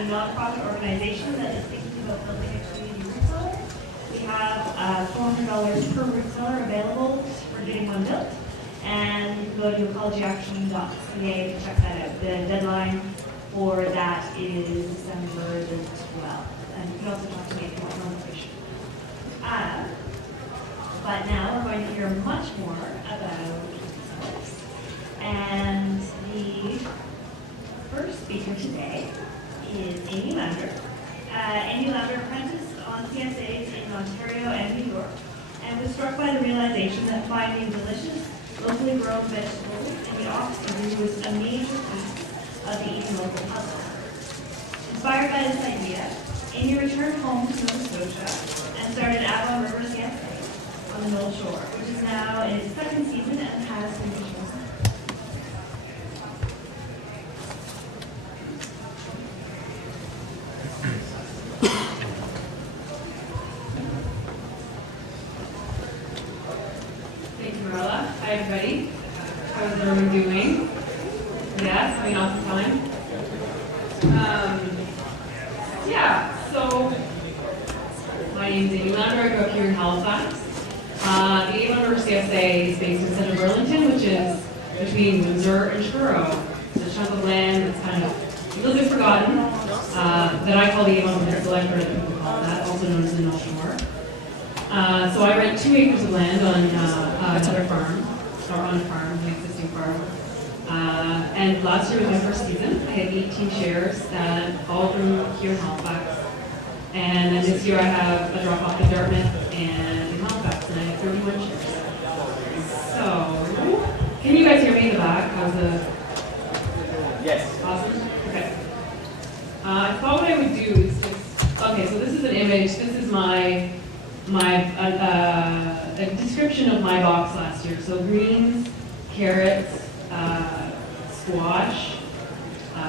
a nonprofit organization that is thinking about building a community root cellar. We have $400 per root cellar available for getting one built. And you can go to ecologyaction.ca to check that out. The deadline for that is December the 12th. And you can also talk to me if you want more information. But now we're going to hear much more about cellars. And the first speaker today is Amy Lander. Amy Lander apprenticed on CSAs in Ontario and New York and was struck by the realization that finding delicious, locally grown vegetables in the off-season was a major piece of the eating local puzzle. Inspired by this idea, Amy returned home to Nova Scotia and started Avon River CSA on the Knoll Shore, which is now in its second season and has been chosen. Hi everybody. How's everyone doing? Yes, having an awesome time. So my name is Amy Lander. I grew up here in Halifax. The Avon River CSA is based in central Burlington, which is between Windsor and Truro. It's a chunk of land that's kind of a little bit forgotten, that I call the Avon Peninsula. I've heard other people call it that, also known as the Knoll Shore. So I rent 2 acres of land on another farm. Or on a farm, an existing farm. And last year was my first season. I had 18 shares, all from here in Halifax. And then this year I have a drop off in Dartmouth and in Halifax, and I have 31 shares. So, can you guys hear me in the back? How's the? Yes. Awesome. Okay. I thought what I would do is just, okay, so this is an image. This is a description of my box last year. So greens, carrots, squash.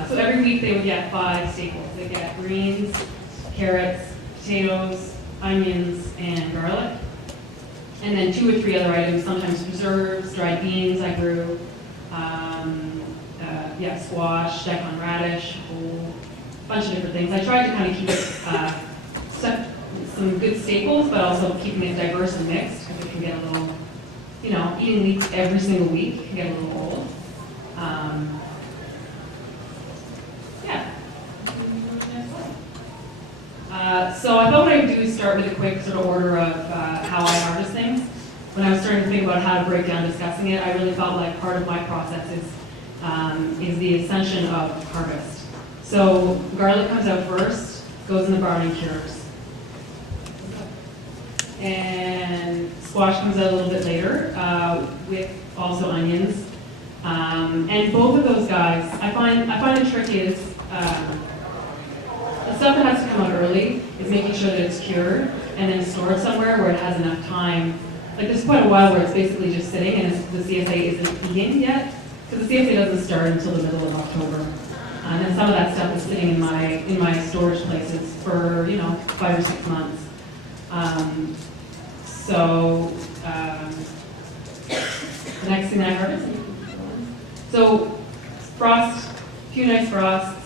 So every week they would get 5 staples. They get greens, carrots, potatoes, onions, and garlic. And then 2 or 3 other items, sometimes preserves, dried beans I grew, squash, daikon radish, a whole bunch of different things. I tried to kind of keep it some good staples, but also keeping it diverse and mixed, because it can get a little, eating leeks every single week can get a little old. So I thought what I would do is start with a quick sort of order of how I harvest things. When I was starting to think about how to break down discussing it, I really felt like part of my process is the ascension of harvest. So garlic comes out first, goes in the barn and cures. And squash comes out a little bit later, with also onions. And both of those guys, I find the trick is, the stuff that has to come out early is making sure that it's cured and then stored somewhere where it has enough time. Like there's quite a while where it's basically just sitting and the CSA isn't eating yet, because the CSA doesn't start until the middle of October. And then some of that stuff is sitting in my storage places for 5 or 6 months. The next thing I harvest. So frost, a few nice frosts,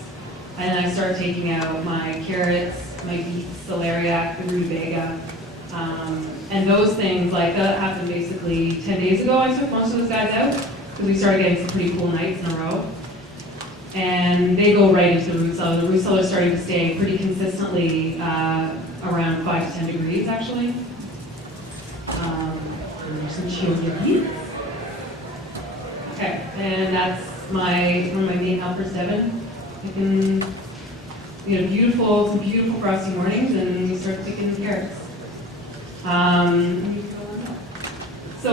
and then I start taking out my carrots, my beets, celeriac, the rutabaga, and those things, like that happened basically 10 days ago. I took most of those guys out because we started getting some pretty cool nights in a row. And they go right into the root cellar. The root cellar is starting to stay pretty consistently around 5 to 10 degrees, actually. There's some chia beets. Okay, and that's one of my main helpers, Devin. Picking, some beautiful frosty mornings, and you start picking carrots. So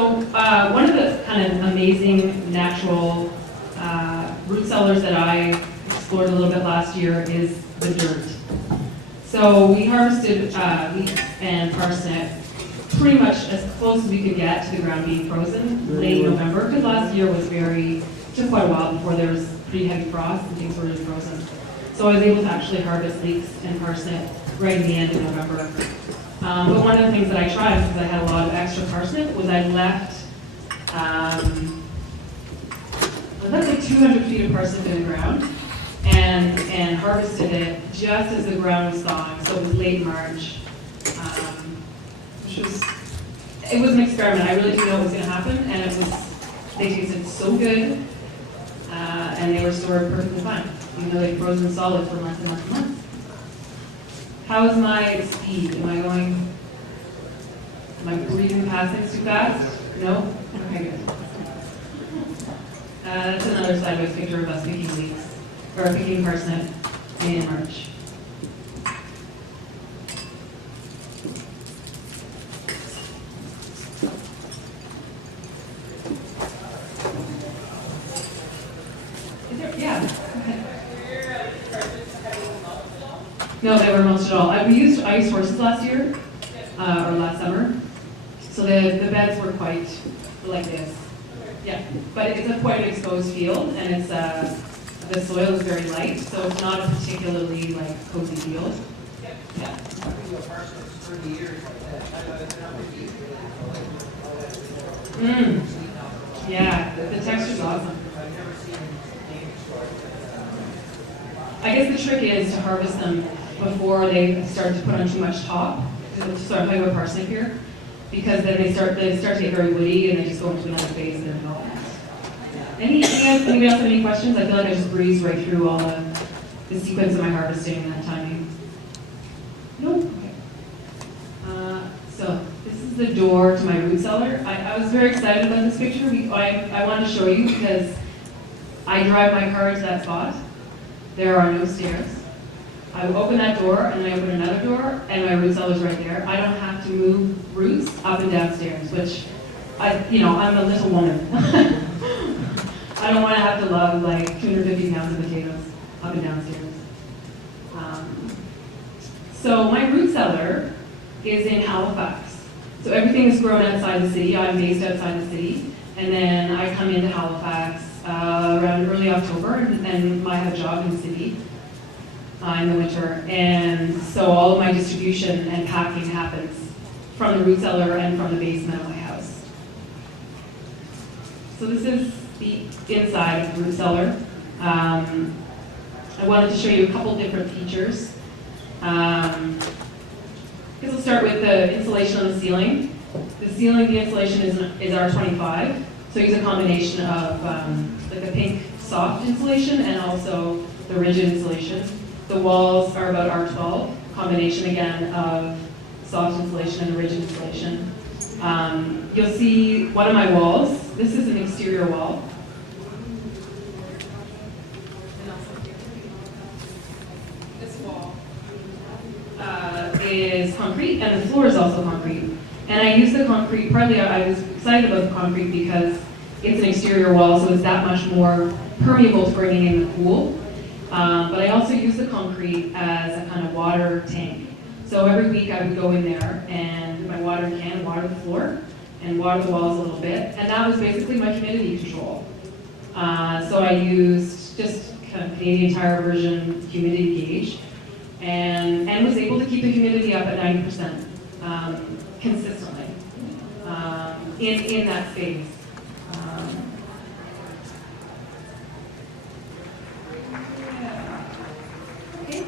one of the kind of amazing natural root cellars that I explored a little bit last year is the dirt. So we harvested leeks and parsnip pretty much as close as we could get to the ground being frozen late November, because last year took quite a while before there was pretty heavy frost and things were really frozen. So I was able to actually harvest leeks and parsnip right in the end of November. But one of the things that I tried, because I had a lot of extra parsnip, was I left like 200 feet of parsnip in the ground, and harvested it just as the ground was thawing, so it was late March, it was an experiment. I really didn't know what was going to happen, and they tasted so good, and they were stored perfectly fine, even though they'd frozen solid for months and months and months. How is my speed? Am I breathing past things too fast? No? Okay, good. That's another sideways picture of us picking leeks, or picking parsnip in March. Yeah. No, they were mulched at all. I used horses last year, or last summer, so the beds were quite like this. Yeah, but it's a quite an exposed field, and it's the soil is very light, so it's not a particularly cozy field. Yeah. Yeah, the texture's awesome. I guess the trick is to harvest them before they start to put on too much top. So I'm talking about parsnip here, because then they start to get very woody and they just go into another phase of their development. Anybody else have any questions? I feel like I just breezed right through all the sequence of my harvesting and that timing. No? Okay. So this is the door to my root cellar. I was very excited about this picture. I wanted to show you because I drive my car into that spot. There are no stairs. I open that door and then I open another door and my root cellar is right there. I don't have to move roots up and down stairs, which I'm a little woman. I don't want to have to lug 250 pounds of potatoes up and down stairs. So my root cellar is in Halifax. So everything is grown outside the city. I'm based outside the city. And then I come into Halifax around early October, and I have a job in the city in the winter. And so all of my distribution and packing happens from the root cellar and from the basement of my house. So this is the inside of the root cellar. I wanted to show you a couple different features. I guess we'll start with the insulation on the ceiling. The insulation is R25. So I use a combination of the pink soft insulation and also the rigid insulation. The walls are about R12, combination again of soft insulation and rigid insulation. You'll see one of my walls. This is an exterior wall. This wall is concrete, and the floor is also concrete. And I use the concrete, partly I was excited about the concrete because it's an exterior wall, so it's that much more permeable to bringing in the cool. But I also use the concrete as a kind of water tank. So every week I would go in there and my water can water the floor and water the walls a little bit. And that was basically my humidity control. So I used just kind of Canadian Tire version humidity gauge and was able to keep the humidity up at 90% consistently in that phase. Okay.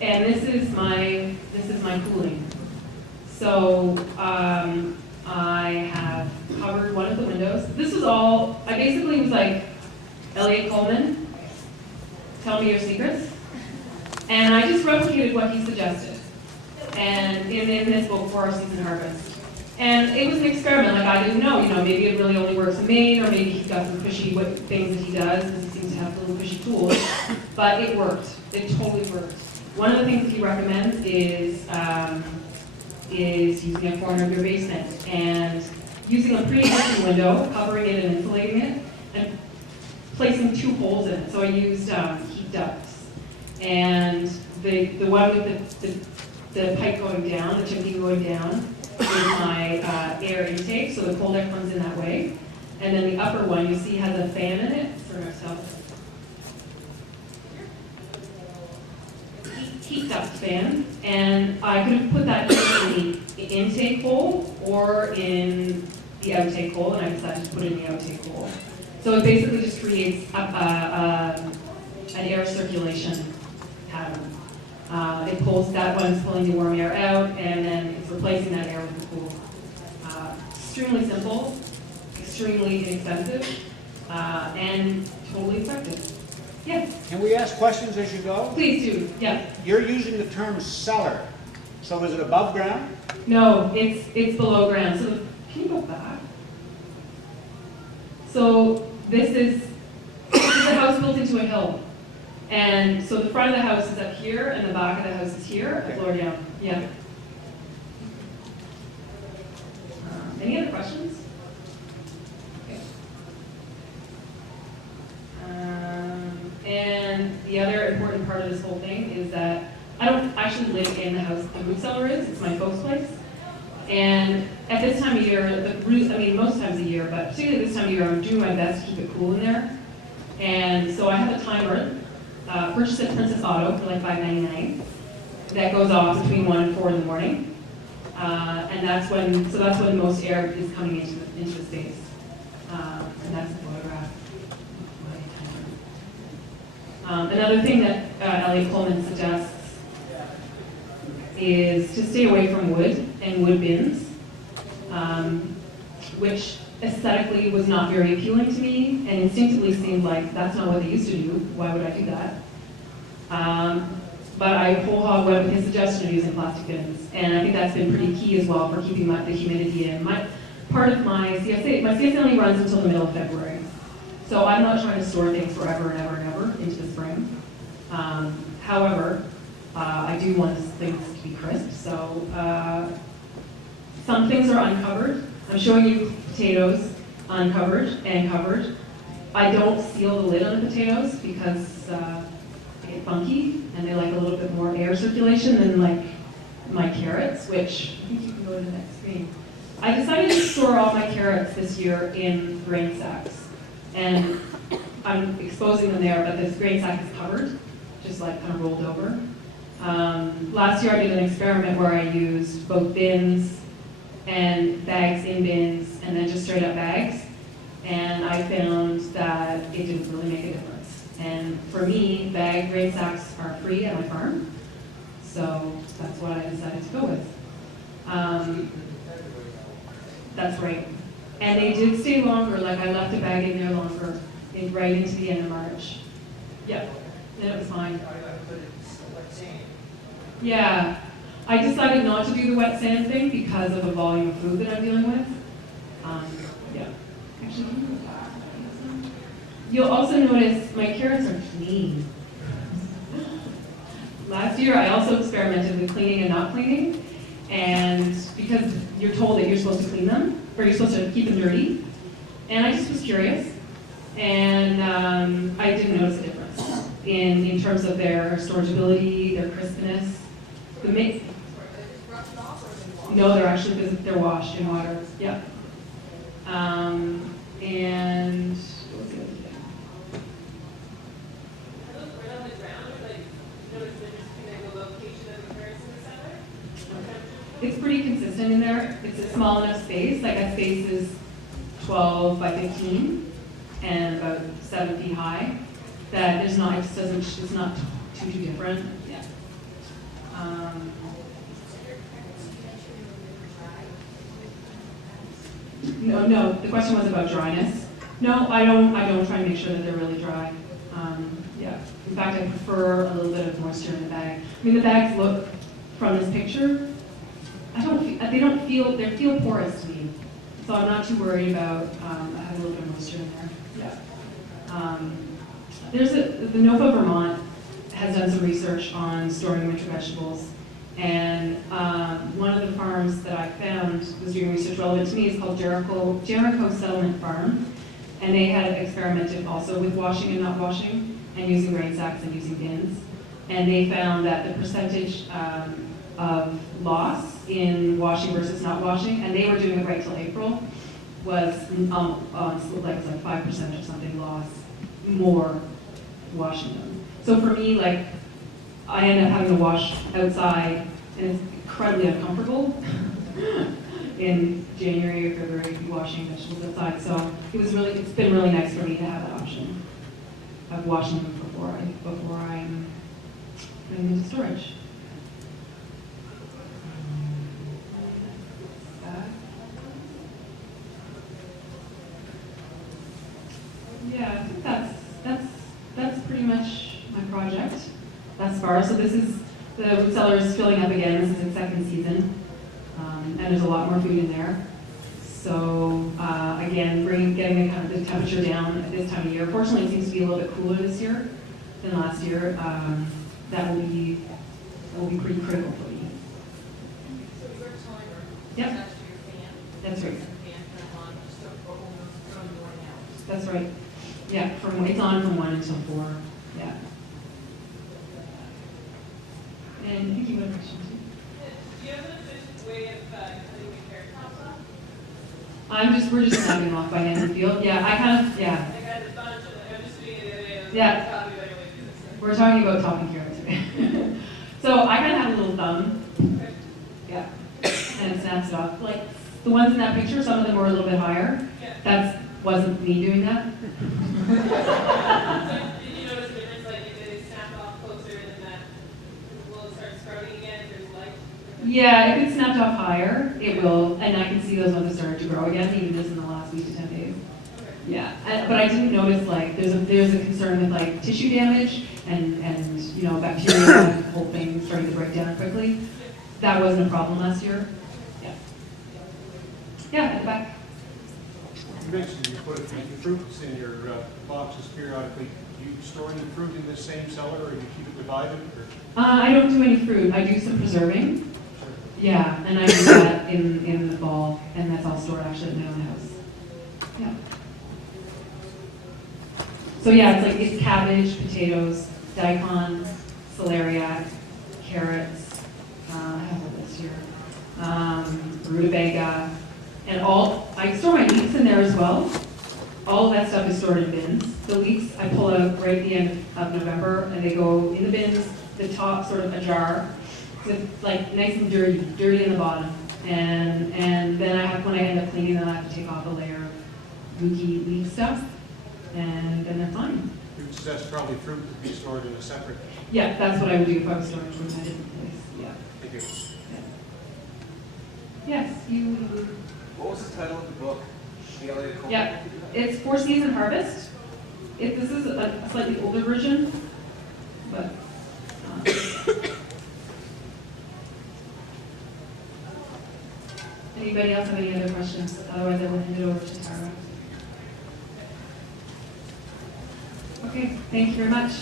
And this is my cooling. So I have covered one of the windows. This was all, I basically was like, Elliot Coleman, tell me your secrets. And I just replicated what he suggested. And in this book, For Our Season Harvest. And it was an experiment, I didn't know, maybe it really only works in Maine, or maybe he's got some fishy things that he does, because he seems to have little fishy tools. But it worked. It totally worked. One of the things that he recommends is using a corner of your basement and using a pre-existing window, covering it and insulating it, and placing 2 holes in it. So I used heat ducts. And the one with the pipe going down, the chimney going down, is my air intake, so the cold air comes in that way. And then the upper one, you see, has a fan in it. Heat duct fan, and I could have put that in the intake hole or in the outtake hole, and I decided to put it in the outtake hole. So it basically just creates an air circulation pattern. It pulls, that one's pulling the warm air out, and then it's replacing that air with the cool. Extremely simple, extremely inexpensive, and totally effective. Yes, Can we ask questions as you go? please do, yeah. You're using the term cellar. So is it above ground? No, it's below ground. So can you go back? So this is a house built into a hill. And so the front of the house is up here and the back of the house is here, a floor down. Yeah. Any other questions? Okay. And the other important part of this whole thing is that I don't actually live in the house the root cellar is. It's my folks' place. And at this time of year, the root, I mean, most times a year, but particularly this time of year, I'm doing my best to keep it cool in there. And so I have a timer, purchased at Princess Auto for like $5.99, that goes off between 1 and 4 in the morning. And that's when most air is coming into the space. And that's the photograph. Another thing that Elliot Coleman suggests is to stay away from wood and wood bins, which aesthetically was not very appealing to me and instinctively seemed like that's not what they used to do. Why would I do that? But I whole hog went with his suggestion of using plastic bins, and I think that's been pretty key as well for keeping the humidity in. Part of my CSA only runs until the middle of February, so I'm not trying to store things forever and ever and ever into the spring. However, I do want things to be crisp, so some things are uncovered. I'm showing you potatoes uncovered and covered. I don't seal the lid on the potatoes because they get funky and they like a little bit more air circulation than like my carrots, which I think you can go to the next screen. I decided to store all my carrots this year in grain sacks, and I'm exposing them there, but this grain sack is covered, just like kind of rolled over. Last year I did an experiment where I used both bins and bags in bins and then just straight up bags, and I found that it didn't really make a difference. And for me, bag grain sacks are free at my farm, so that's what I decided to go with. That's right. And they did stay longer, like I left a bag in there longer, right into the end of March. Yep, and it was fine. Yeah, I decided not to do the wet sand thing because of the volume of food that I'm dealing with. Yeah, actually, can you go back? You'll also notice my carrots are clean. Last year, I also experimented with cleaning and not cleaning, and because you're told that you're supposed to clean them, or you're supposed to keep them dirty, and I just was curious, and I didn't notice a difference in terms of their storageability, their crispness. No, they're actually, they're washed in water. Yeah. And what was the other thing? Are those right on the ground, or like, notice the difference between the location of the carrots in the cellar? It's pretty consistent in there. It's a small enough space. Like that space is 12 by 15 and about 7 feet high. That there's not, it's not too different. Yeah. No, the question was about dryness. No, I don't try and make sure that they're really dry. Yeah. In fact, I prefer a little bit of moisture in the bag. I mean, the bags look, from this picture, they feel porous to me. So I'm not too worried about having a little bit of moisture in there. Yeah. The Nova Vermont has done some research on storing winter vegetables. And one of the farms that I found was doing research relevant to me is called Jericho Settlement Farm. And they had experimented also with washing and not washing, and using grain sacks and using bins. And they found that the percentage of loss in washing versus not washing, and they were doing it right till April, was like 5% or something loss more washing them. So for me, like, I end up having to wash outside, and it's incredibly uncomfortable. in January or February washing vegetables outside. So it's been really nice for me to have that option of washing them before I'm putting them into storage. Yeah, I think that's pretty much my project thus far. So this is the root cellar is filling up again. This is its second season, and there's a lot more food in there. So again, getting the temperature down at this time of year. Fortunately, it seems to be a little bit cooler this year than last year. That will be pretty critical for me. So your timer Yep. attached to your fan? That's right. And the fan turn on just from morning hours? That's right. Yeah, it's on from 1 until 4. Yeah. And I think you had a question too. Do you have an efficient way of cutting your carrot tops off? We're just snapping off by hand in the field. Yeah, I got a bunch of, I'm just doing it the other day. I was Yeah. like, "Copy, but anyway, do this." We're talking about topping carrots today. So I kind of have a little thumb. Okay. Yeah. And it snaps it off. Like the ones in that picture, some of them were a little bit higher. Yeah. That wasn't me doing that. So did you notice a difference, like if they snap off closer than that, will it start sprouting again if there's light? Yeah, if it snapped off higher, it will, and I can see those ones that started to grow again, even just in the last week to 10 days. Okay. Yeah, but I didn't notice like there's a concern with like tissue damage and bacteria and the whole thing starting to break down quickly. That wasn't a problem last year. Yeah. Yeah, at the back. You mentioned you put fruits in your boxes periodically. Do you store any fruit in this same cellar, or do you keep it divided? Or? I don't do any fruit. I do some preserving. Yeah, and I do that in the fall, and that's all stored actually in my own house. Yeah. So yeah, it's cabbage, potatoes, daikon, celeriac, carrots. I have a list here. Rutabaga, and I store my leeks in there as well. All of that stuff is stored in bins. The leeks I pull out right at the end of November, and they go in the bins. The top sort of a jar, with like nice and dirty in the bottom, and then when I end up cleaning them, I have to take off a layer of leaky leaf stuff, and then they're fine. Fruits, that's probably fruit to be stored in a separate. Yeah, that's what I would do if I was storing fruit in a different place. Yeah. Thank you. Yes, you. What was the title of the book? Yeah, it's 4 Season Harvest. This is a slightly older version, but. Anybody else have any other questions? Otherwise, I will hand it over to Tara. Okay, thank you very much.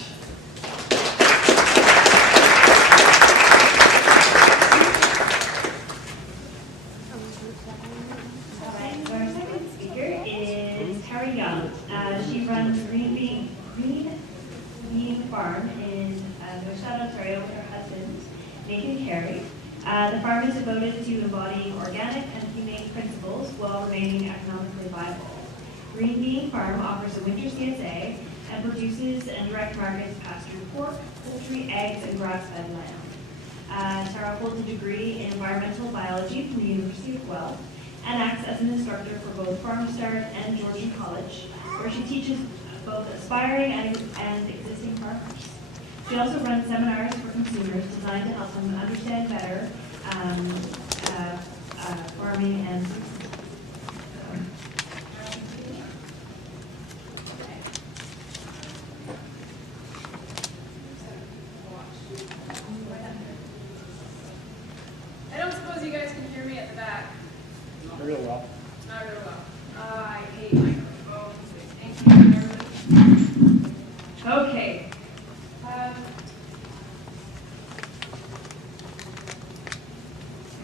All right, so our second speaker is Tara Young. She runs Green Bean Farm in Northside, Ontario with her husband, Nathan Carey. The farm is devoted to embodying organic and humane principles while remaining economically viable. Green Bean Farm offers a winter CSA and produces and direct markets pastured pork, poultry, eggs, and grass-fed lamb. Tara holds a degree in environmental biology from the University of Guelph and acts as an instructor for both Farm to Start and Georgian College, where she teaches both aspiring and existing farmers. She also runs seminars for consumers designed to help them understand better farming and I don't suppose you guys can hear me at the back. Not real well. Not real well. I hate microphones. Thank you. Okay. I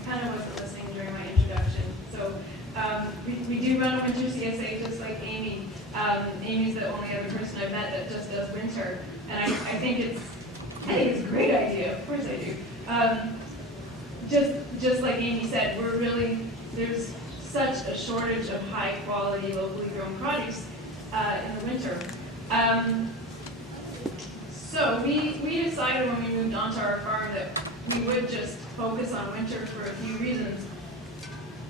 kind of wasn't listening during my introduction. So we do run a winter CSA just like Amy. Amy's the only other person I've met that just does winter. And I think it's a great idea. Of course I do. Just like Amy said, there's such a shortage of high quality locally grown produce in the winter. So we decided when we moved onto our farm that we would just focus on winter for a few reasons.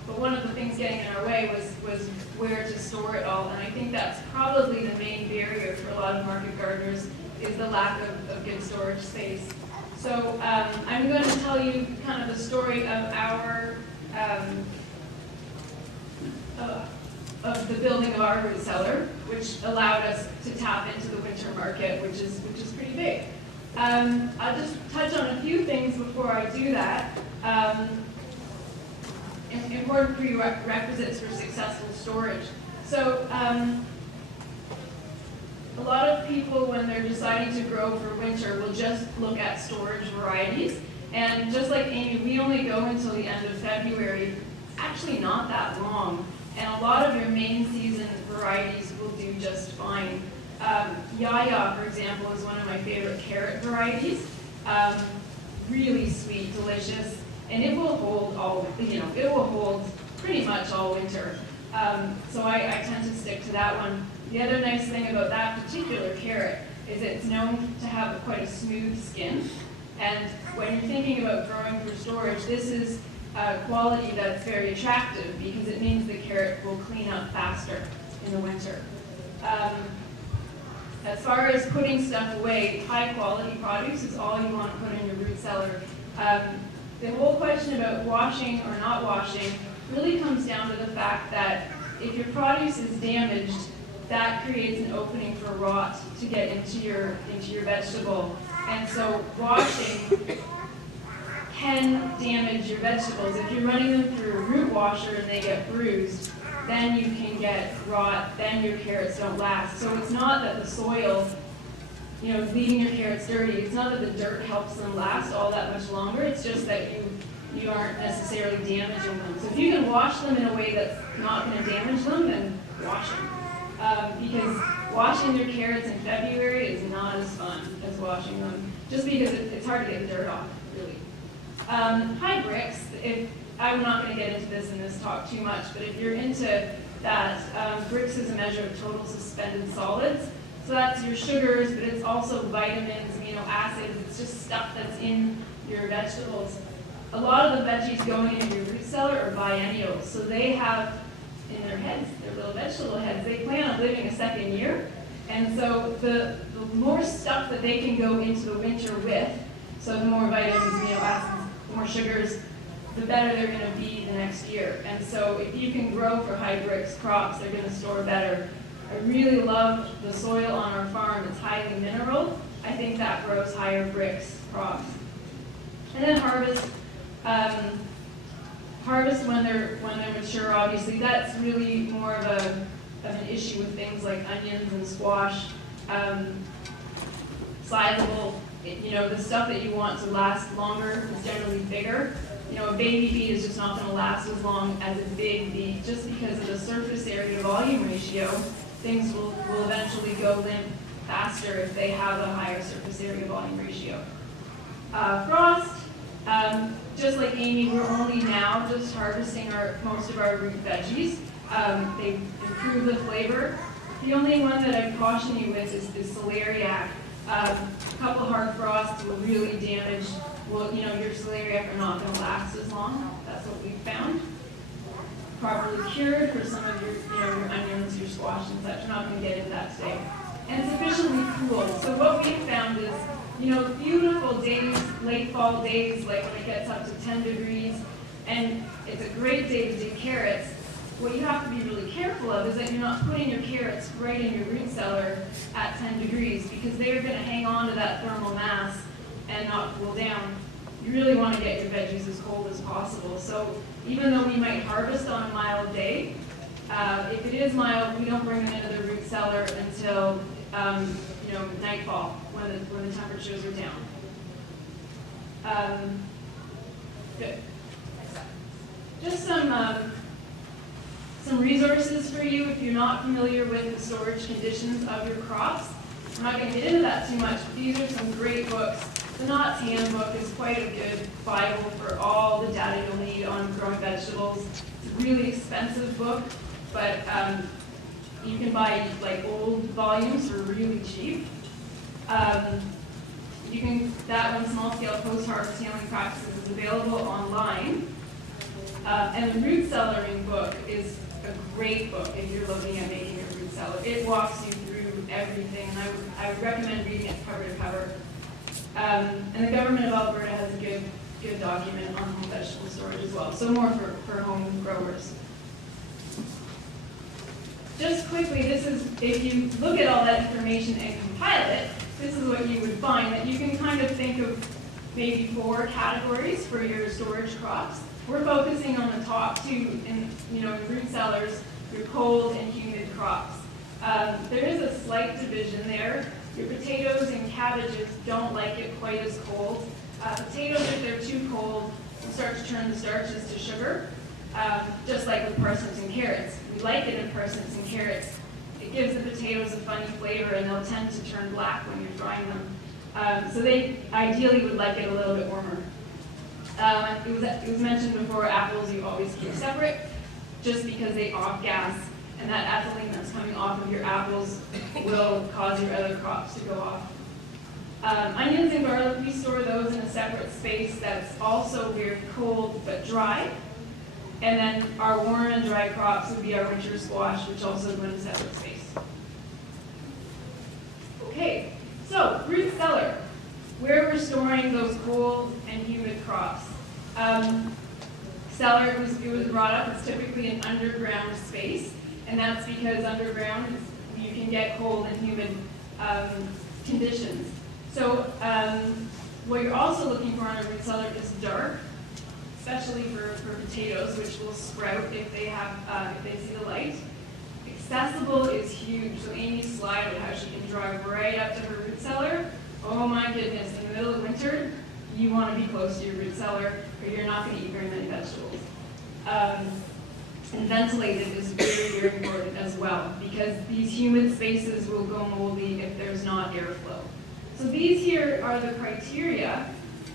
but one of the things getting in our way was where to store it all. And I think that's probably the main barrier for a lot of market gardeners is the lack of good storage space. So I'm going to tell you kind of the story of our of the building of our root cellar, which allowed us to tap into the winter market, which is pretty big. I'll just touch on a few things before I do that. Important prerequisites for successful storage. So a lot of people, when they're deciding to grow for winter, will just look at storage varieties. And just like Amy, we only go until the end of February. It's actually not that long. And a lot of your main season varieties will do just fine. Yaya, for example, is one of my favorite carrot varieties. Really sweet, delicious, and it will hold it will hold pretty much all winter. So I tend to stick to that one. The other nice thing about that particular carrot is it's known to have quite a smooth skin. And when you're thinking about growing for storage, this is a quality that's very attractive because it means the carrot will clean up faster in the winter. As far as putting stuff away, high quality produce is all you want to put in your root cellar. The whole question about washing or not washing really comes down to the fact that if your produce is damaged, that creates an opening for rot to get into your vegetable. And so washing can damage your vegetables. If you're running them through a root washer and they get bruised, then you can get rot, then your carrots don't last. So it's not that the soil, leaving your carrots dirty, it's not that the dirt helps them last all that much longer, it's just that you aren't necessarily damaging them. So if you can wash them in a way that's not going to damage them, then wash them. Because washing your carrots in February is not as fun as washing them, just because it's hard to get the dirt off, really. High bricks, I'm not going to get into this in this talk too much, but if you're into that, bricks is a measure of total suspended solids. So that's your sugars, but it's also vitamins, amino acids, it's just stuff that's in your vegetables. A lot of the veggies going into your root cellar are biennials, so they have in their heads, their little vegetable heads, they plan on living a second year. And so the more stuff that they can go into the winter with, so the more vitamins, amino acids, the more sugars, the better they're going to be the next year. And so if you can grow for high bricks crops, they're going to store better. I really love the soil on our farm. It's highly mineral. I think that grows higher bricks crops. And then harvest. Harvest when they're mature, obviously. That's really more of an issue with things like onions and squash. Sizable, the stuff that you want to last longer is generally bigger. A baby beet is just not going to last as long as a big beet, just because of the surface area to volume ratio. Things will eventually go limp faster if they have a higher surface area volume ratio. Frost, just like Amy, we're only now just harvesting most of our root veggies. They've improved the flavor. The only one that I'd caution you with is the celeriac. A couple hard frosts will really damage. Your celeriac are not going to last as long. That's what we've found. Properly cured for some of your onions, your squash and such. We're not going to get into that today. And sufficiently cool. So what we've found is, beautiful days, late fall days, like when it gets up to 10 degrees, and it's a great day to do carrots. What you have to be really careful of is that you're not putting your carrots right in your root cellar at 10 degrees, because they're going to hang on to that thermal mass and not cool down. You really want to get your veggies as cold as possible. So even though we might harvest on a mild day, if it is mild, we don't bring them into the root cellar until nightfall, when the temperatures are down. Good. Just some resources for you if you're not familiar with the storage conditions of your crops. I'm not going to get into that too much, but these are some great books. The Knott's Handbook is quite a good Bible for all the data you'll need on growing vegetables. It's a really expensive book, but you can buy old volumes for really cheap. That one, Small Scale Post Harvest Healing Practices, is available online. And the root cellaring book is a great book if you're looking at making a root cellar. It walks you through everything, and I would recommend reading it cover to cover. And the government of Alberta has a good document on home vegetable storage as well, so more for home growers. Just quickly, this is, if you look at all that information and compile it, this is what you would find, that you can kind of think of maybe 4 categories for your storage crops. We're focusing on the top 2 in root cellars, your cold and humid crops. There is a slight division there. Your potatoes and cabbages don't like it quite as cold. Potatoes, if they're too cold, will start to turn the starches to sugar, just like with parsnips and carrots. We like it in parsnips and carrots. It gives the potatoes a funny flavor, and they'll tend to turn black when you're drying them. So they ideally would like it a little bit warmer. It was mentioned before, apples you always keep separate, just because they off-gas, and that ethylene that's coming off of your apples will cause your other crops to go off. Onions and garlic, we store those in a separate space that's also very cold but dry. And then our warm and dry crops would be our winter squash, which also go in a separate space. Okay, so root cellar, where we're storing those cold and humid crops. Cellar, it was brought up, it's typically an underground space, and that's because underground you can get cold and humid conditions. So what you're also looking for in a root cellar is dark, especially for potatoes, which will sprout if they see the light. Accessible is huge. So Amy's slide of how she can drive right up to her root cellar. Oh my goodness, in the middle of winter, you want to be close to your root cellar, or you're not going to eat very many vegetables. And ventilated is very, very important as well, because these humid spaces will go moldy if there's not airflow. So these here are the criteria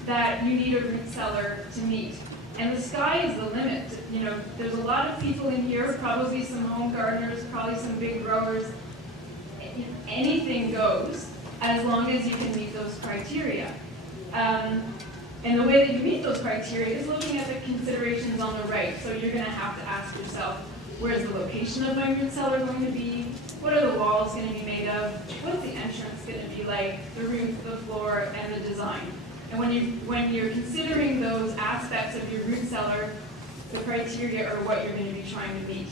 that you need a root cellar to meet. And the sky is the limit. You know, there's a lot of people in here, probably some home gardeners, probably some big growers. Anything goes, as long as you can meet those criteria. And the way that you meet those criteria is looking at the considerations on the right. So you're going to have to ask yourself, where's the location of my root cellar going to be? What are the walls going to be made of? What's the entrance going to be like? The roof, the floor, and the design. And when you're considering those aspects of your root cellar, the criteria are what you're going to be trying to meet.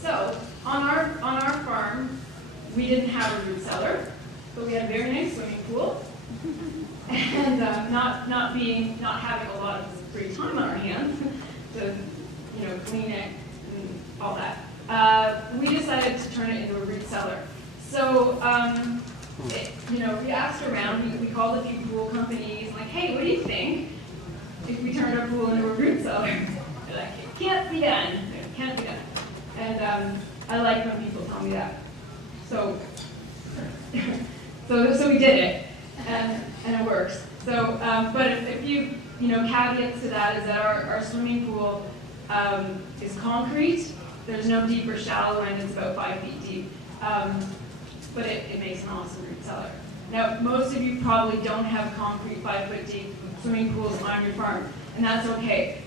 So on our farm, we didn't have a root cellar, but we had a very nice swimming pool. And not having a lot of free time on our hands to clean it and all that, we decided to turn it into a root cellar. So we asked around. We called a few pool companies, like, hey, what do you think if we turned our pool into a root cellar? They're like, it can't be done. It can't be done. And I like when people tell me that. So we did it. And it works. So, but if you caveats to that is that our swimming pool is concrete. There's no deep or shallow end. It's about 5 feet deep. But it makes an awesome root cellar. Now, most of you probably don't have concrete 5-foot deep swimming pools on your farm, and that's okay.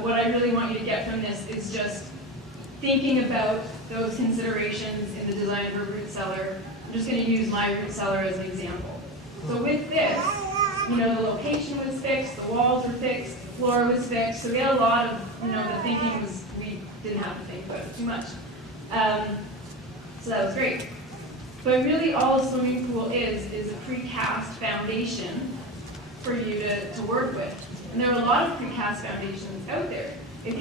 What I really want you to get from this is just thinking about those considerations in the design of a root cellar. I'm just going to use my root cellar as an example. So with this, the location was fixed, the walls were fixed, the floor was fixed, so we had a lot of, the thinking was, we didn't have to think about it too much. So that was great. But really all a swimming pool is a precast foundation for you to work with. And there are a lot of precast foundations out there. If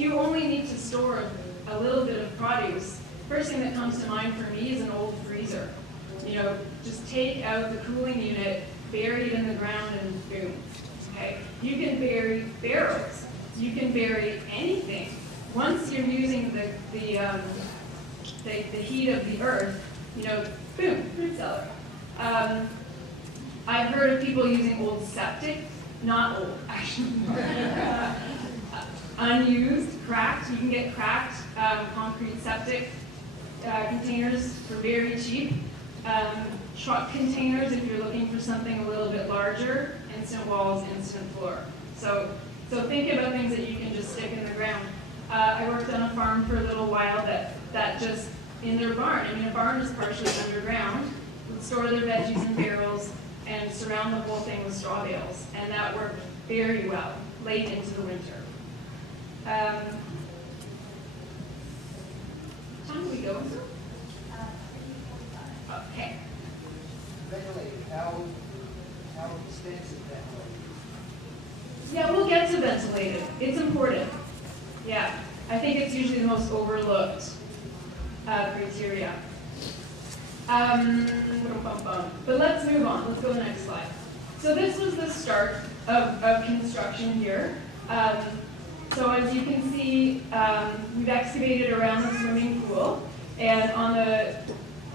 you only need to store a little bit of produce, first thing that comes to mind for me is an old freezer. Just take out the cooling unit, bury it in the ground, and boom. Okay? You can bury barrels. You can bury anything. Once you're using the heat of the earth, boom, root cellar. I've heard of people using old septic, not old, actually, unused, cracked. You can get cracked concrete septic containers for very cheap. Truck containers if you're looking for something a little bit larger, instant walls, instant floor. So So think about things that you can just stick in the ground. I worked on a farm for a little while that just, in their barn, I mean, a barn is partially underground, would store their veggies in barrels and surround the whole thing with straw bales. And that worked very well late into the winter. Time do we go into? Okay. Ventilated, how extensive ventilated? Yeah, we'll get to ventilated. It's important. Yeah, I think it's usually the most overlooked criteria. But let's move on. Let's go to the next slide. So this was the start of construction here. So as you can see, we've excavated around the swimming pool, and on the,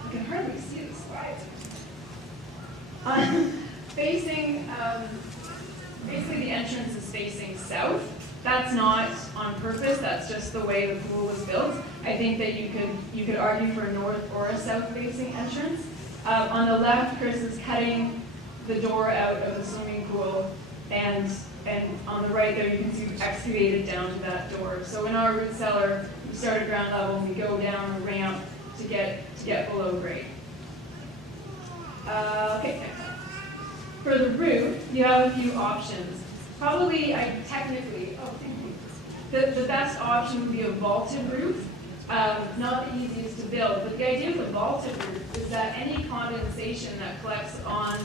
you can hardly see the slide. Facing, basically the entrance is facing south. That's not on purpose, that's just the way the pool was built. I think that you could argue for a north or a south facing entrance. On the left, Chris is cutting the door out of the swimming pool, and on the right there you can see we've excavated down to that door. So in our root cellar, we start at ground level and we go down a ramp to get below grade. Okay, next slide. For the roof, you have a few options. Probably, technically, the best option would be a vaulted roof. Not the easiest to build, but the idea with a vaulted roof is that any condensation that collects on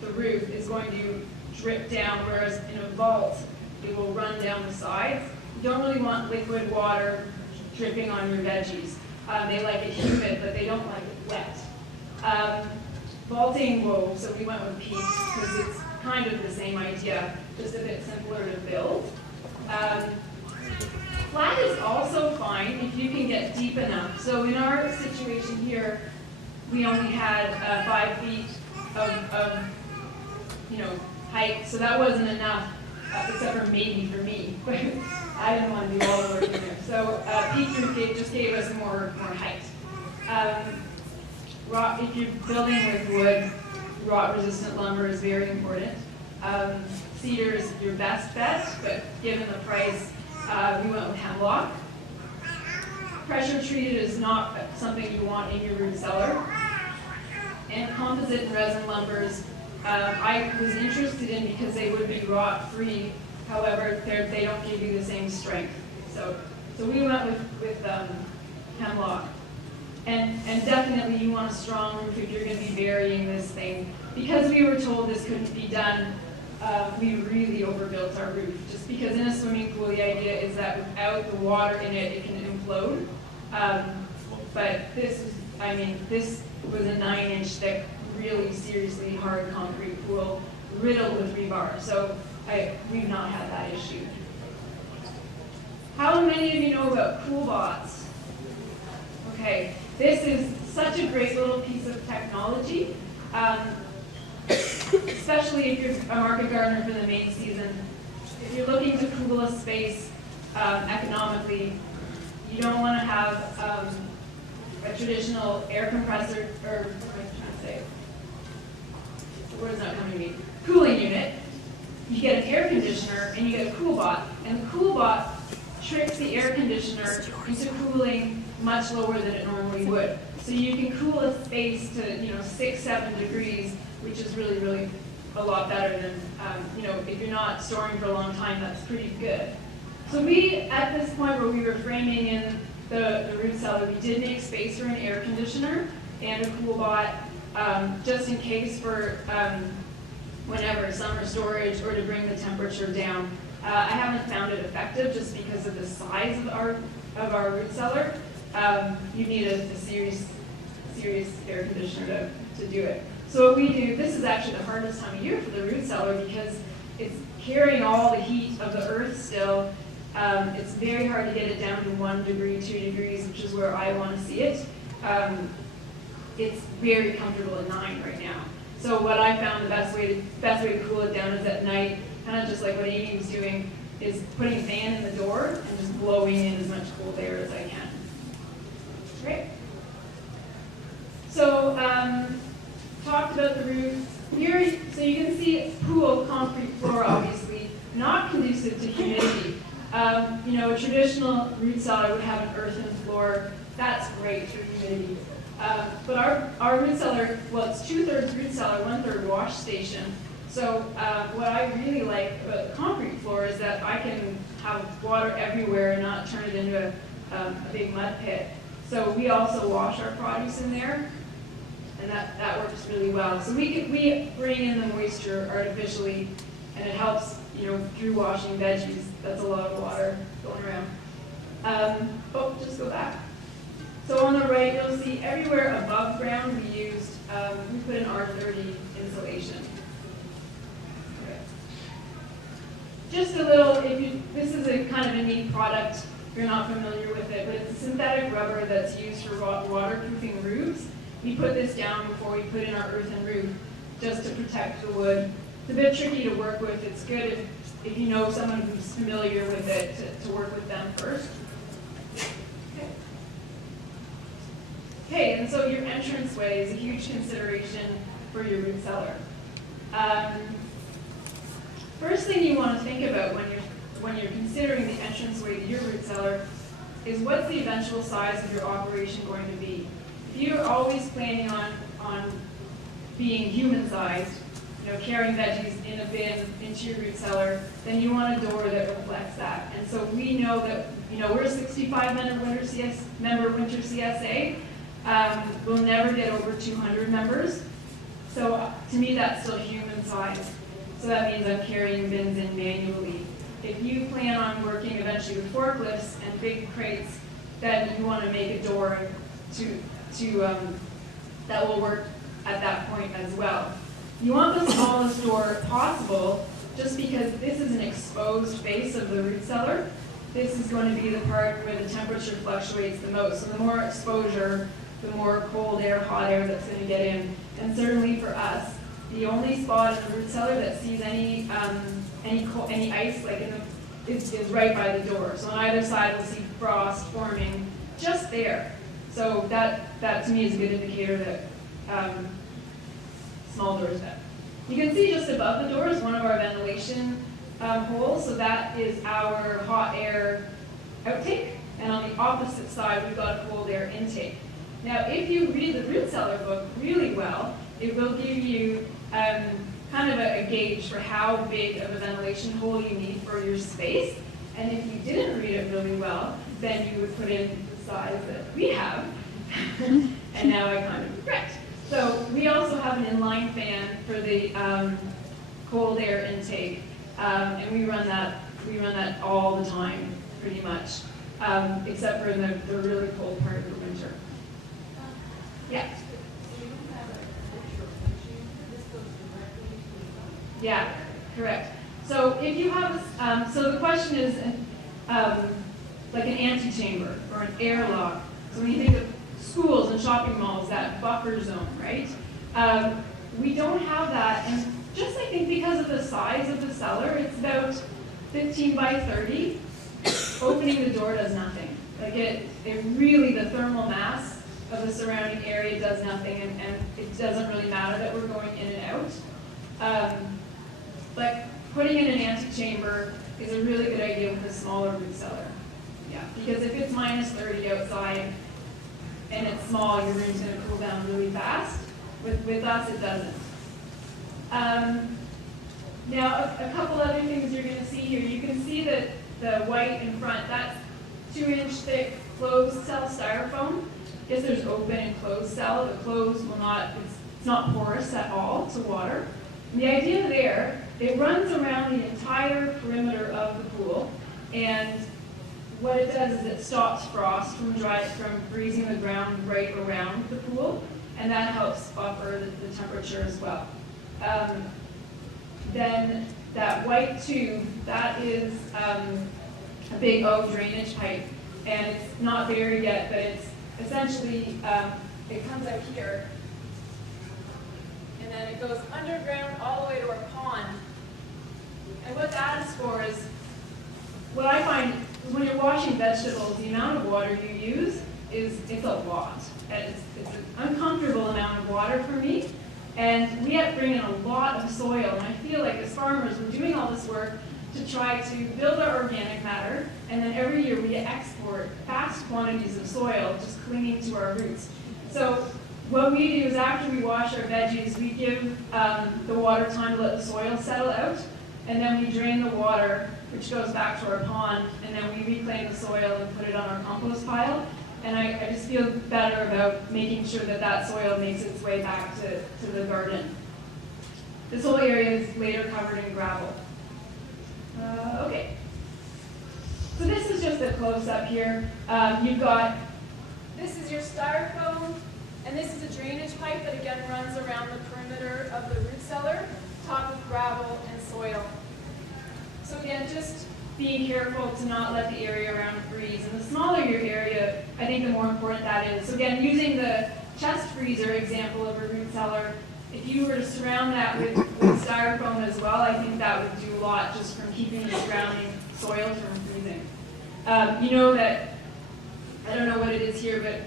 the roof is going to drip down, whereas in a vault, it will run down the sides. You don't really want liquid water dripping on your veggies. They like it humid, but they don't like it wet. Vaulting, so we went with peaks because it's kind of the same idea, just a bit simpler to build. Flat is also fine if you can get deep enough. So in our situation here, we only had 5 feet of height, so that wasn't enough, except for maybe for me. I didn't want to do all the work in there. So peak roof just gave us more height. If you're building with wood, rot-resistant lumber is very important. Cedar is your best bet, but given the price, we went with hemlock. Pressure treated is not something you want in your root cellar. And composite and resin lumbers, I was interested in because they would be rot-free. However, they don't give you the same strength. So we went with hemlock. And definitely you want a strong roof if you're going to be burying this thing. Because we were told this couldn't be done, we really overbuilt our roof. Just because in a swimming pool, the idea is that without the water in it, it can implode. But this was a 9-inch thick, really seriously hard concrete pool riddled with rebar. So we've not had that issue. How many of you know about pool bots? Okay, this is such a great little piece of technology, especially if you're a market gardener for the main season. If you're looking to cool a space economically, you don't want to have a traditional air compressor, or what am I trying to say? What is that coming to me? Cooling unit. You get an air conditioner and you get a cool bot, and the cool bot tricks the air conditioner into cooling much lower than it normally would. So you can cool a space to 6-7 degrees, which is really, really a lot better than if you're not storing for a long time, that's pretty good. So we, at this point where we were framing in the root cellar, we did make space for an air conditioner and a cool bot, just in case for whenever, summer storage or to bring the temperature down. I haven't found it effective just because of the size of our root cellar. You need a serious air conditioner to do it. So what we do, this is actually the hardest time of year for the root cellar because it's carrying all the heat of the earth still. It's very hard to get it down to 1 degree, 2 degrees, which is where I want to see it. It's very comfortable at 9 right now. So what I found the best way to cool it down is at night, kind of just like what Amy was doing, is putting a fan in the door and just blowing in as much cold air as I can. Great. So talked about the roof. Here, so you can see pool, concrete floor, obviously, not conducive to humidity. You know, a traditional root cellar would have an earthen floor. That's great for humidity. But our root cellar, well, it's 2/3 root cellar, 1/3 wash station. So what I really like about the concrete floor is that I can have water everywhere and not turn it into a big mud pit. So we also wash our produce in there, and that works really well. So we bring in the moisture artificially, and it helps, you know, through washing veggies. That's a lot of water going around. Just go back. So on the right, you'll see everywhere above ground we put an R30 insulation. Okay. Just a little, this is a kind of a neat product if you're not familiar with it, but it's a synthetic rubber that's used for waterproofing roofs. We put this down before we put in our earthen roof just to protect the wood. It's a bit tricky to work with. It's good if you know someone who's familiar with it to work with them first. Okay, and so your entranceway is a huge consideration for your root cellar. First thing you want to think about when you're considering the entranceway to your root cellar is what's the eventual size of your operation going to be. If you're always planning on being human-sized, you know, carrying veggies in a bin into your root cellar, then you want a door that reflects that. And so we know that, you know, we're a 65-member winter CSA. We'll never get over 200 members. So to me, that's still human size. So that means I'm carrying bins in manually. If you plan on working eventually with forklifts and big crates, then you want to make a door that will work at that point as well. You want the smallest door possible just because this is an exposed face of the root cellar. This is going to be the part where the temperature fluctuates the most. So the more exposure, the more cold air, hot air that's going to get in. And certainly for us, the only spot in the root cellar that sees any ice like is right by the door. So on either side we'll see frost forming just there. So that to me is a good indicator that small doors best. You can see just above the door is one of our ventilation holes. So that is our hot air outtake. And on the opposite side we've got a cold air intake. Now, if you read the root cellar book really well, it will give you kind of a gauge for how big of a ventilation hole you need for your space. And if you didn't read it really well, then you would put in the size that we have. And now I kind of regret. So we also have an inline fan for the cold air intake, and we run that all the time, pretty much, except for the really cold part of the winter. Yeah. Yeah, correct. So if you have, so the question is like an antechamber or an airlock. So when you think of schools and shopping malls, that buffer zone, right? We don't have that, and just I think because of the size of the cellar, it's about 15 by 30. Opening the door does nothing. Like it really, the thermal mass of the surrounding area does nothing, and it doesn't really matter that we're going in and out. But putting in an antechamber is a really good idea with a smaller root cellar. Yeah, because if it's minus 30 outside and it's small, your room's going to cool down really fast. With us, it doesn't. Now, a couple other things you're going to see here. You can see that the white in front, that's 2-inch thick closed cell styrofoam. Yes, there's open and closed cell. The closed will not, it's not porous at all to water. And the idea there, it runs around the entire perimeter of the pool, and what it does is it stops frost from freezing the ground right around the pool, and that helps buffer the temperature as well. Then that white tube, that is a big O drainage pipe, and it's not buried yet, but it's essentially, it comes out here, and then it goes underground all the way to our pond. And what that is for is, what I find is when you're washing vegetables, the amount of water you use it's a lot. And it's an uncomfortable amount of water for me. And we have to bring in a lot of soil. And I feel like as farmers, we're doing all this work, to try to build our organic matter, and then every year we export vast quantities of soil just clinging to our roots. So what we do is after we wash our veggies, we give the water time to let the soil settle out, and then we drain the water, which goes back to our pond, and then we reclaim the soil and put it on our compost pile. And I just feel better about making sure that that soil makes its way back to the garden. This whole area is later covered in gravel. Okay. So this is just a close-up here. This is your styrofoam, and this is a drainage pipe that again runs around the perimeter of the root cellar, topped with gravel and soil. So again, just being careful to not let the area around freeze. And the smaller your area, I think the more important that is. So again, using the chest freezer example of a root cellar, if you were to surround that with styrofoam as well, I think that would do a lot just from keeping the surrounding soil from freezing. You know that, I don't know what it is here, but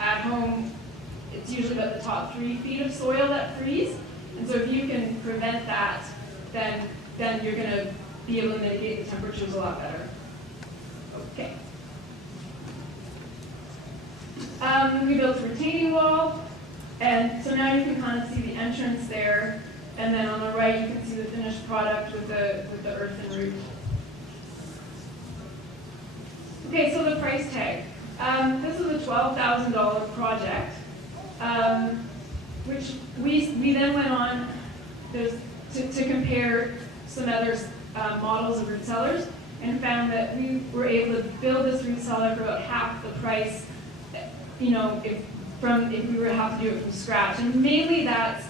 at home, it's usually about the top 3 feet of soil that freeze. And so if you can prevent that, then you're going to be able to mitigate the temperatures a lot better. Okay. We built a retaining wall, and so now you can kind of see the entrance there, and then on the right you can see the finished product with the earthen roof. Okay, so the price tag. This was a $12,000 project, which we then went on to compare some other models of root cellars, and found that we were able to build this root cellar for about half the price, you know, if we were to have to do it from scratch. And mainly that's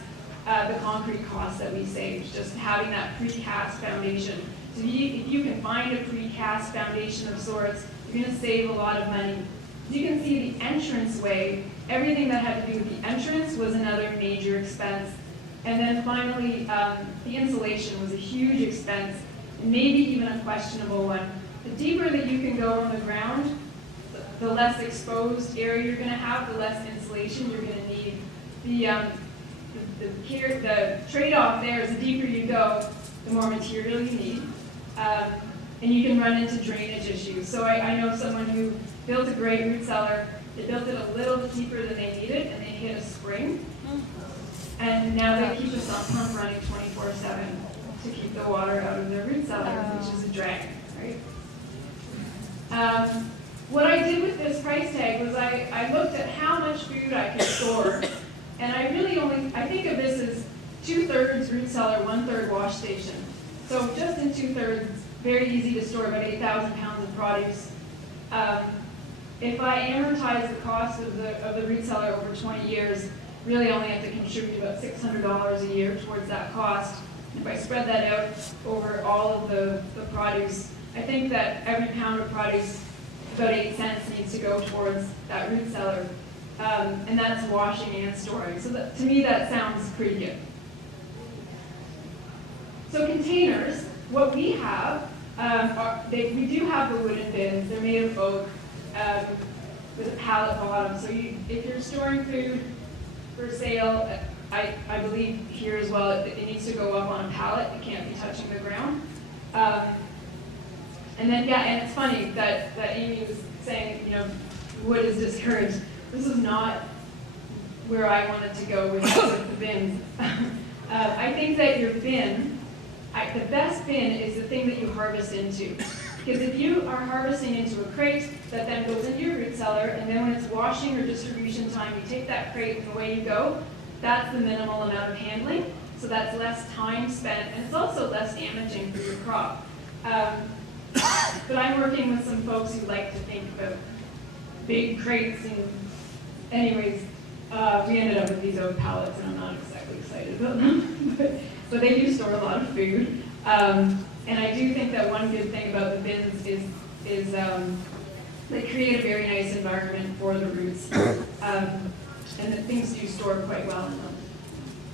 the concrete cost that we saved, just having that precast foundation. So if you can find a precast foundation of sorts, you're going to save a lot of money. As you can see, the entranceway, everything that had to do with the entrance was another major expense. And then finally, the insulation was a huge expense, and maybe even a questionable one. The deeper that you can go on the ground, the less exposed area you're going to have, the less insulation you're going to need. The trade-off there is the deeper you go, the more material you need. And you can run into drainage issues. So I know someone who built a great root cellar. They built it a little deeper than they needed, and they hit a spring. And now they keep a sump pump running 24/7 to keep the water out of their root cellar, which is a drag, right? What I did with this price tag was I looked at how much food I could store, and I think of this as 2/3 root cellar, 1/3 wash station. So just in 2/3, very easy to store about 8,000 pounds of produce. If I amortize the cost of the root cellar over 20 years, really only have to contribute about $600 a year towards that cost. If I spread that out over all of the produce, I think that every pound of produce, about 8 cents needs to go towards that root cellar. And that's washing and storing. So to me, that sounds pretty good. So containers, what we have, we do have the wooden bins. They're made of oak with a pallet bottom. So if you're storing food for sale, I believe here as well, it needs to go up on a pallet. It can't be touching the ground. And then, yeah, and it's funny that Amy was saying, you know, wood is discouraged. This is not where I wanted to go with the bins. I think that your bin, the best bin is the thing that you harvest into. Because if you are harvesting into a crate that then goes into your root cellar, and then when it's washing or distribution time, you take that crate and away you go, that's the minimal amount of handling. So that's less time spent, and it's also less damaging for your crop. But I'm working with some folks who like to think about big crates, and anyways, we ended up with these oak pallets, and I'm not exactly excited about them, but they do store a lot of food. And I do think that one good thing about the bins is they create a very nice environment for the roots, and that things do store quite well in them.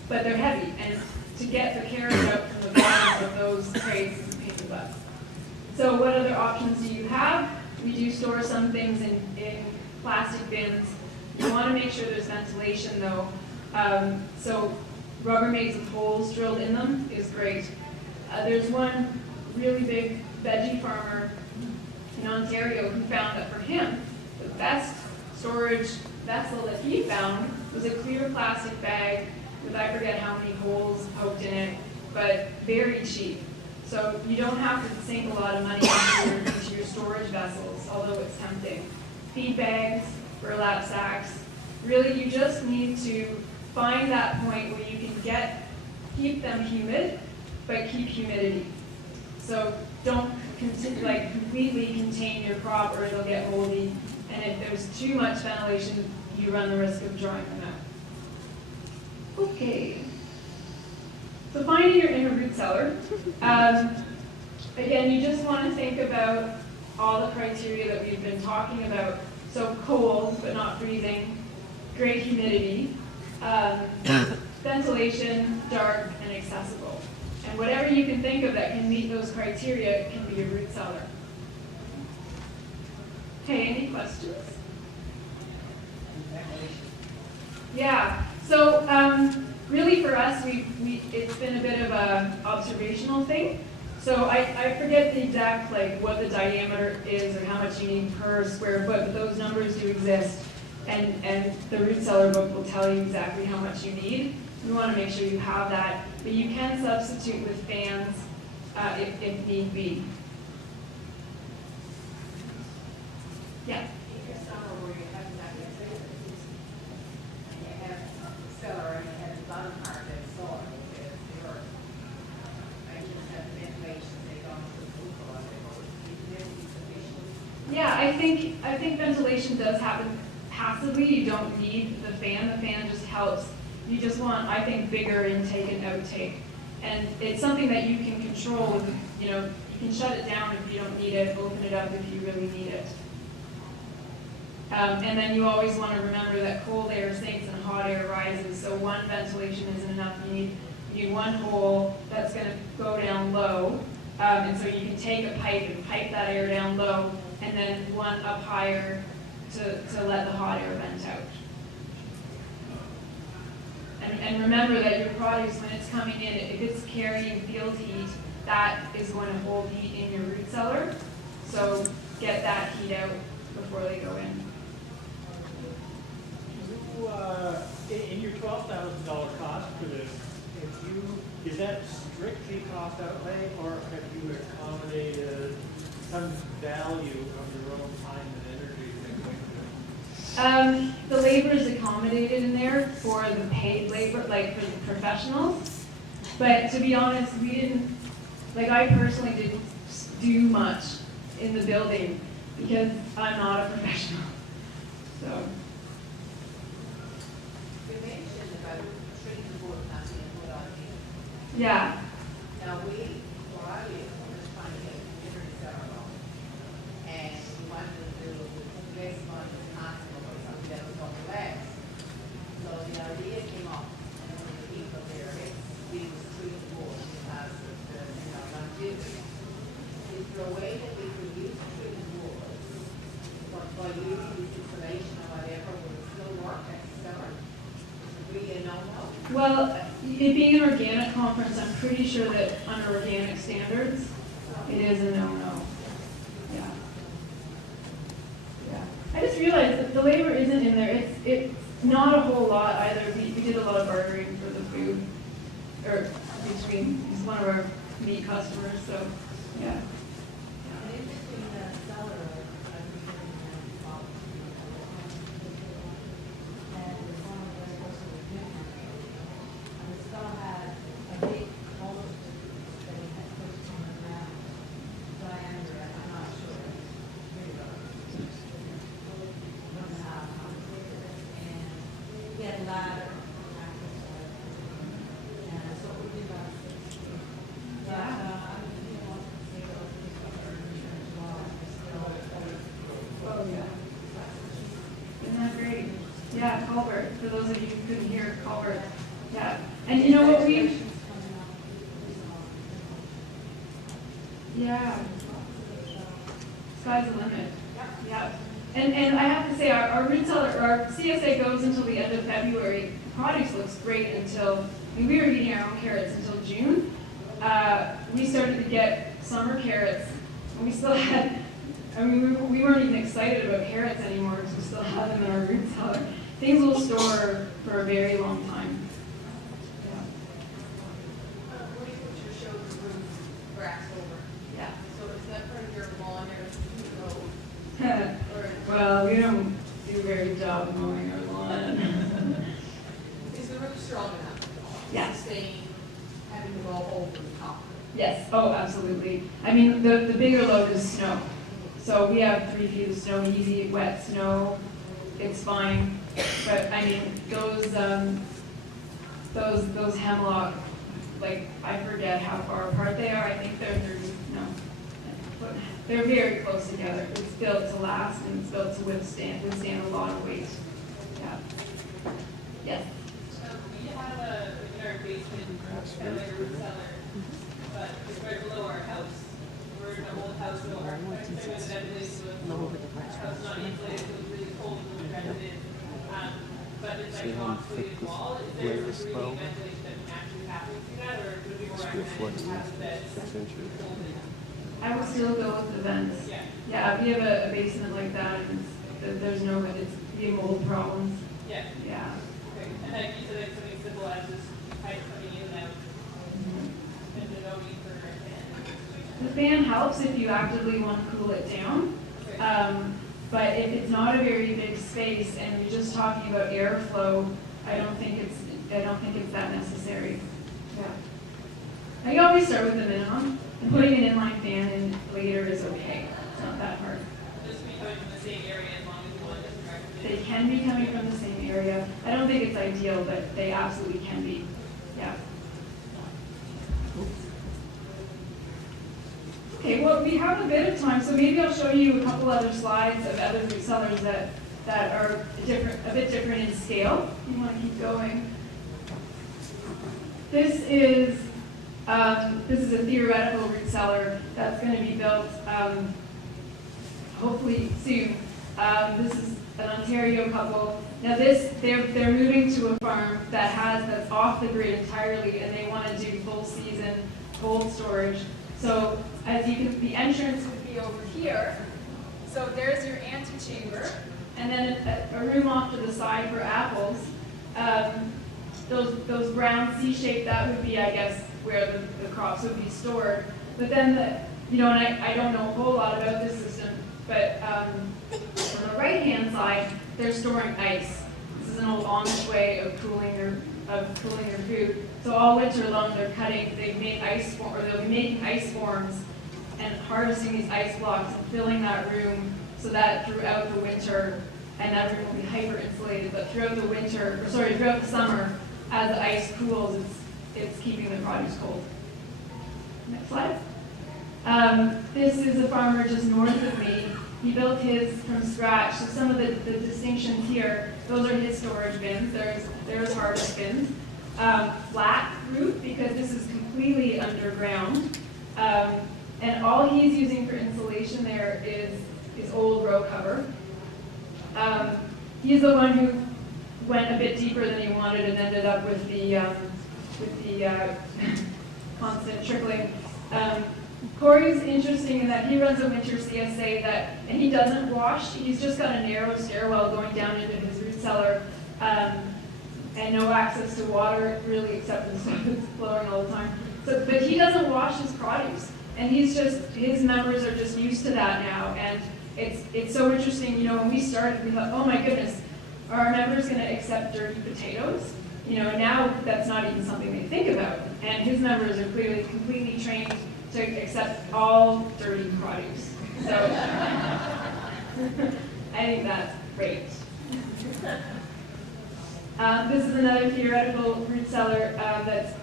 But they're heavy, and to get the carrot out from the bottom of those crates is a pain in the butt. So what other options do you have? We do store some things in plastic bins. You want to make sure there's ventilation though. So Rubbermaids with holes drilled in them is great. There's one really big veggie farmer in Ontario who found that for him, the best storage vessel that he found was a clear plastic bag with I forget how many holes poked in it, but very cheap. So you don't have to sink a lot of money into your storage vessels, although it's tempting. Feed bags, burlap sacks, really you just need to find that point where you can keep them humid, but keep humidity. So don't completely contain your crop or it'll get moldy. And if there's too much ventilation, you run the risk of drying them out. Okay. So finding your inner root cellar. Again, you just want to think about all the criteria that we've been talking about. So cold, but not freezing, great humidity, ventilation, dark, and accessible. And whatever you can think of that can meet those criteria can be a root cellar. Okay, any questions? Yeah, so really for us, it's been a bit of a observational thing. So I forget the exact, what the diameter is or how much you need per square foot, but those numbers do exist. And the root cellar book will tell you exactly how much you need. You want to make sure you have that, but you can substitute with fans if need be. Yeah. In your summer where you have that utility, and you have the cellar and you have the bottom part that's soil, because your, I just have ventilation, they don't put roof on it, or is it sufficient? Yeah, I think ventilation does happen passively. You don't need the fan. The fan just helps. You just want, I think, bigger intake and outtake. And it's something that you can control with, you can shut it down if you don't need it, open it up if you really need it. And then you always want to remember that cold air sinks and hot air rises, so one ventilation isn't enough. You need one hole that's going to go down low, and so you can take a pipe and pipe that air down low, and then one up higher to let the hot air vent out. And remember that your produce, when it's coming in, if it's carrying field heat, that is going to hold heat in your root cellar, so get that heat out before they go in. In your $12,000 cost for this, is that strictly cost outlay, or have you accommodated some value of your own time and energy that going into it? The labor is accommodated in there for the paid labor, like for the professionals. But to be honest, we didn't, I personally didn't do much in the building because I'm not a professional. So. You mentioned about treating wood not being put on here. Yeah. Now we, where I live, we're just trying to get a community cellar on. And we wanted to do less money as possible, but something that was going to last. So the idea came up, and one of the people there, we was treating wood because of the, longevity. Is there a way that we could use treated wood, but by using this insulation or whatever, would it still work as a cellar? Really a no-no? Well, it being an organic conference, I'm pretty sure that under organic standards, it is a no-no. Yeah. Yeah. I just realized that the labor isn't in there. It's not a whole lot either. We did a lot of bartering for the food, or between, he's one of our meat customers, so, yeah. An interesting cellar, I've been hearing about, and it's one of the most significant. And the cellar had a big hole that he had put on the ground, diameter, I'm not sure, really one and a half, and he had a ladder access to it. And so it would be about 6 feet. But, I didn't want to say those things are insurance law, it's still. Oh, yeah. Isn't that great? Yeah, culvert. For those of you who couldn't hear, culvert. Yeah. And you know what we? Yeah. Sky's the limit. Yeah. And I have to say, our root cellar, our CSA goes until the end of February. The produce looks great until, we were eating our own carrots until June. We started to get summer carrots, and we still had, I mean, we weren't even excited about carrots anymore because we still had them in our root cellar. Things will store for a very long time. What do you put your show the roof grass over? Yeah. So is that part of your lawn or Yeah. Well, we don't do a very good job of mowing our lawn. is the roof strong enough? Yeah. To sustain having to go over the top? Yes, oh, absolutely. I mean, the bigger load is snow. So we have 3 feet of snow, easy, wet snow, it's fine. But I mean, those hemlock, like, I forget how far apart they are. I think they're 30, no. But they're very close together. It's built to last and it's built to withstand a lot of weight. Yeah. Yes. We have in our basement, kind of like a root cellar, but it's right below our house. We're in an old house, so our architect was ventilated, so our house not insulated, so it was really cold when we rented it. But it's like an oxydated wall. Is there some breathing ventilation that actually happens to that, or would it be more recommended to have the beds folded? I would still go with the vents. Yeah. Yeah, we have a basement like that and there's no, it's the mold problems. Yeah. Yeah. Okay. And then you said like something simple as just pipe coming in and out, and there's no need for a fan. The fan helps if you actively want to cool it down. Okay. But if it's not a very big space and you're just talking about airflow, I don't think it's that necessary. Yeah. I always start with the minimum, and putting an inline fan in later is okay. It's not that hard. Just be coming from the same area as long as one is directed. They can be coming from the same area. I don't think it's ideal, but they absolutely can be. Yeah. Okay, well, we have a bit of time, so maybe I'll show you a couple other slides of other root cellars that are a bit different in scale. You want to keep going. This is a theoretical root cellar that's going to be built hopefully soon. This is an Ontario couple. Now they're moving to a farm that's off the grid entirely, and they want to do full season cold storage. So as you can, the entrance would be over here. So there's your antechamber, and then a room off to the side for apples. Those brown C-shaped, that would be, I guess, where the crops would be stored. But then and I don't know a whole lot about this system, but on the right-hand side, they're storing ice. This is an old Amish way of cooling their food. So all winter long, they'll be making ice forms and harvesting these ice blocks and filling that room so that throughout the winter, and that room will be hyper insulated, but throughout the summer, as the ice cools, it's keeping the produce cold. Next slide. This is a farmer just north of me. He built his from scratch. So some of the distinctions here, those are his storage bins. There's harvest bins. Flat roof, because this is completely underground. And all he's using for insulation there is old row cover. He's the one who went a bit deeper than he wanted and ended up with the constant trickling. Corey's interesting in that he runs a winter CSA and he doesn't wash. He's just got a narrow stairwell going down into his root cellar, and no access to water really, except the stuff that's flowing all the time. But he doesn't wash his produce, and his members are just used to that now. And it's so interesting. When we started, we thought, oh my goodness, are our members going to accept dirty potatoes? Now that's not even something they think about. And his members are clearly completely trained to accept all dirty produce. So I think that's great. This is another theoretical root cellar that's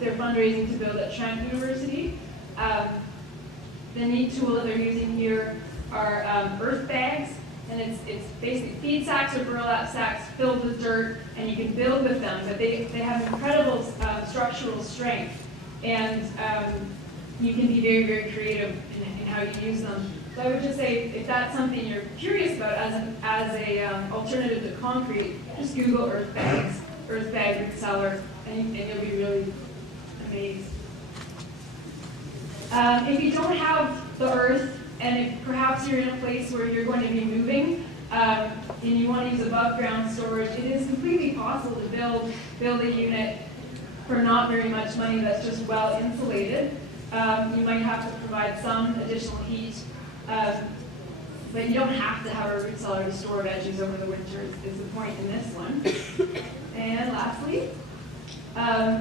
they're fundraising to build at Trent University. The neat tool that they're using here are earth bags, and it's basically feed sacks or burlap sacks filled with dirt, and you can build with them, but they have incredible structural strength, and you can be very, very creative in how you use them. So I would just say, if that's something you're curious about as a alternative to concrete, just Google earth bag root cellar, and you'll be really amazed. If you don't have the earth, and if perhaps you're in a place where you're going to be moving, and you want to use above ground storage, it is completely possible to build a unit for not very much money that's just well insulated. You might have to provide some additional heat, but you don't have to have a root cellar to store veggies over the winter is the point in this one. And lastly,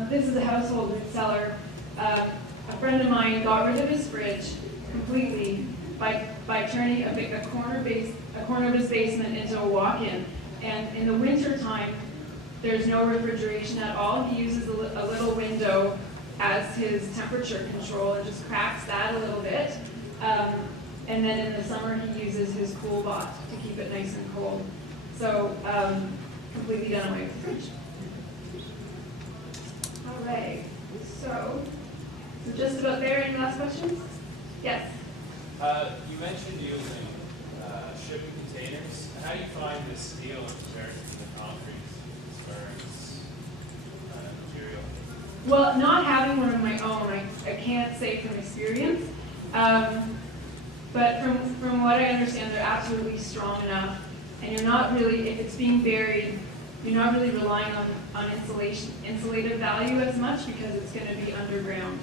this is a household root cellar. A friend of mine got rid of his fridge completely by turning a corner of his basement into a walk-in. And in the winter time, there's no refrigeration at all. He uses a little window as his temperature control and just cracks that a little bit. And then in the summer, he uses his cool bot to keep it nice and cold. So completely done away with the fridge. All right, so just about there. Any last questions? Yes. You mentioned using shipping containers. How do you find the steel in comparison to the concrete as far as material? Well, not having one of my own, I can't say from experience. But from what I understand, they're absolutely strong enough. And you're not really, if it's being buried, you're not really relying on insulative value as much because it's going to be underground.